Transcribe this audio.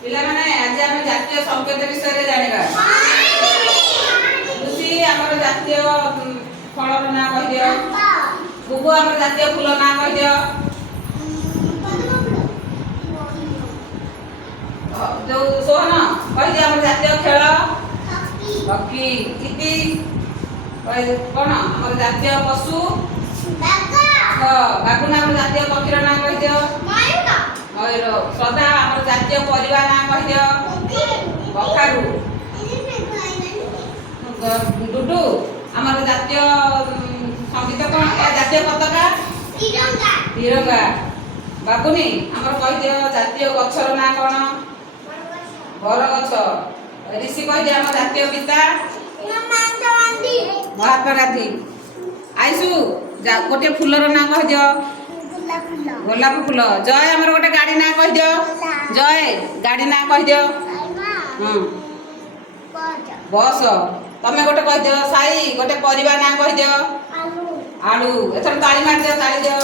ପିଲାମାନେ ଆଜି ଆମେ ଜାତୀୟ ସଂକେତ ବିଷୟରେ ଜାଣିବା। ଖୁସି ଆମର ଜାତୀୟ ଫଳର ନାଁ କହିଦିଅ। ବୁବୁ ଆମର ଜାତୀୟ ଫୁଲ ନାଁ କହିଦିଅ। ଯୋଉ ସୋହନ କହିଦିଅ ଆମର ଜାତୀୟ ଖେଳ ହକି। ଇତି କଣ ଆମର ଜାତୀୟ ପଶୁ ବାଘ। ଆମର ଜାତୀୟ ପକ୍ଷୀର ନାଁ କହିଦିଅ। ମୟୂର। ଶ୍ରଦ୍ଧା ଆମର ଜାତୀୟ ପରିବା ନାଁ କହିଦିଅ। କଖାରୁ। ଡୁଡୁ ଆମର ଜାତୀୟ ସଙ୍ଗୀତ କଣ? ଜାତୀୟ ପତାକା ତିରଙ୍ଗା। ବାବୁନି ଆମର କହିଦିଅ ଜାତୀୟ ଗଛର ନାଁ କଣ? ବରଗଛ। ଋଷି କହିଦିଅ ଆମ ଜାତୀୟ ପିତା ମହାତ୍ମା ଗାନ୍ଧୀ। ଆଇସୁ ଗୋଟେ ଫୁଲର ନାଁ କହିଦିଅ। ଗୋଲାପ ଫୁଲ। ଜୟ ଆମର ଗୋଟେ ଗାଡ଼ି ନାଁ କହିଦିଅ। ଜୟ ଗାଡ଼ି ନାଁ କହିଦିଅ। ବସ। ତମେ ଗୋଟେ କହିଦିଅ। ସାଇ ଗୋଟେ ପରିବା ନାଁ କହିଦିଅ। ଆଳୁ। ଏଥର ତାଳି ମାରିଦିଅ, ତାଳି ଦିଅ।